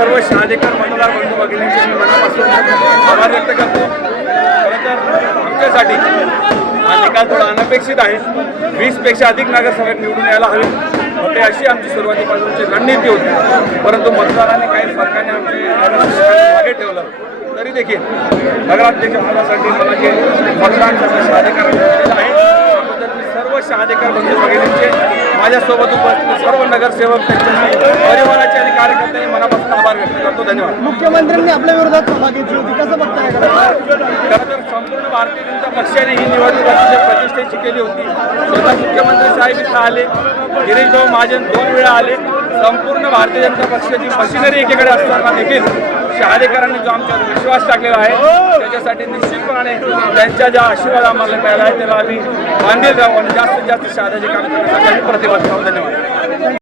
सर्व शहादेकर मतदार बंधू भगिनींचे मी मनापासून आभार व्यक्त करतो। खरं तर आमच्यासाठी हा निकाल थोडा अनपेक्षित आहे। 20पेक्षा अधिक नगरसेवक निवडून यायला हवे होते अशी आमची सुरुवातीपासूनची रणनीती होती, परंतु मतदारांनी काही फरकाने आमचे मागे ठेवलं। तरी देखील नगराध्यक्ष पदासाठी मला जे मतदान शहादेकर केलेलं आहे त्याबद्दल मी सर्व शहादेकर बंधू भगिनींचे माझ्यासोबत उपस्थित सर्व नगरसेवक त्यांच्या परिवाराचे आणि कार्यकर्त्यांनी मनापासून आभार व्यक्त करतो। धन्यवाद। मुख्यमंत्र्यांनी आपल्या विरोधात सभा घेतली होती, कसं बघताय? खरं तर संपूर्ण भारतीय जनता पक्षाने ही निवडणूक अतिशय प्रतिष्ठेची केली होती। स्वतः मुख्यमंत्री साहेब इथं आले, गिरीशभाऊ महाजन 2 वेळा आले। संपूर्ण भारतीय जनता पक्षाची मशिनरी एकीकडे असताना देखील शहादेकरांनी जो आमच्यावर विश्वास टाकलेला आहे त्याच्यासाठी निश्चितपणे त्यांच्या ज्या आशीर्वाद आम्हाला मिळाला आहे त्याला आम्ही बांधील राहू आणि जास्तीत जास्त शहाद्याचे काम करण्यासाठी आम्ही प्रतिबद्ध आहोत। धन्यवाद।